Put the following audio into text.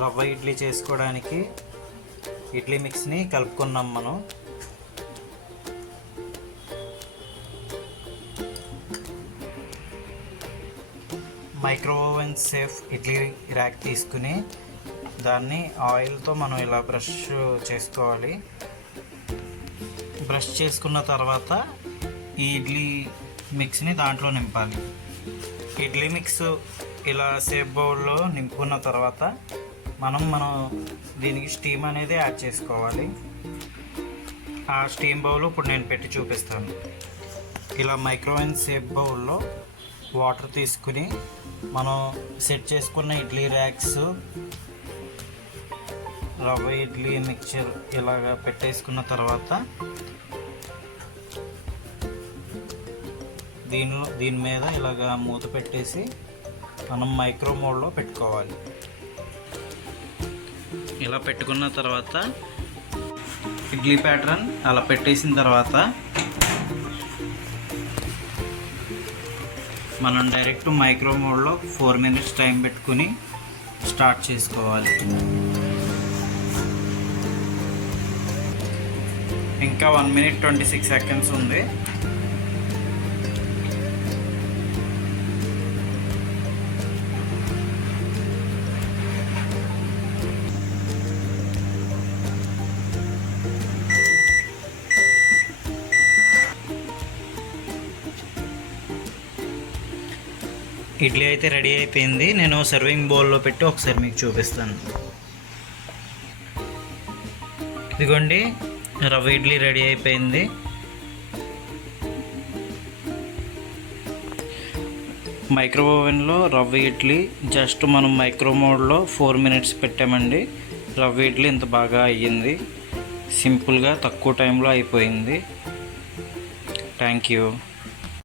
రవ్వ ఇడ్లీ చేసుకోవడానికి ఇడ్లీ మిక్స్ని కలుపుకున్నాం మనం. Micro oven safe idli rack తీసుకుని దాన్ని ఆయిల్తో మనం ఇలా బ్రష్ చేసుకోవాలి. బ్రష్ చేసుకున్న తర్వాత ఈ ఇడ్లీ మిక్స్ని దాంట్లో నింపాలి. ఇడ్లీ మిక్స్ ఇలా సేఫ్ బౌల్లో నింపుకున్న తర్వాత మనం దీనికి స్టీమ్ అనేది యాడ్ చేసుకోవాలి. ఆ స్టీమ్ బౌల్ ఇప్పుడు నేను పెట్టి చూపిస్తాను. ఇలా మైక్రోవేవ్ సేఫ్ బౌల్లో వాటర్ తీసుకుని మనం సెట్ చేసుకున్న ఇడ్లీ ర్యాక్స్, రవ్వ ఇడ్లీ మిక్చర్ ఇలాగా పెట్టేసుకున్న తర్వాత దీని మీద ఇలాగా మూత పెట్టేసి మనం మైక్రో మోడ్లో పెట్టుకోవాలి. ఇలా పెట్టుకున్న తర్వాత ఇడ్లీ ప్యాటర్న్ అలా పెట్టేసిన తర్వాత మనం డైరెక్ట్ మైక్రో మోడ్లో 4 minutes టైం పెట్టుకుని స్టార్ట్ చేసుకోవాలి. ఇంకా 1 minute 26 seconds ఉంది. ఇడ్లీ అయితే రెడీ అయిపోయింది. నేను సర్వింగ్ బౌల్లో పెట్టి ఒకసారి మీకు చూపిస్తాను. ఇదిగోండి, రవ్వ ఇడ్లీ రెడీ అయిపోయింది. మైక్రో ఓవెన్లో రవ్వ ఇడ్లీ జస్ట్ మనం మైక్రో మోడ్లో 4 minutes పెట్టామండి. రవ్వ ఇడ్లీ ఇంత బాగా అయ్యింది. సింపుల్గా తక్కువ టైంలో అయిపోయింది. Thank you.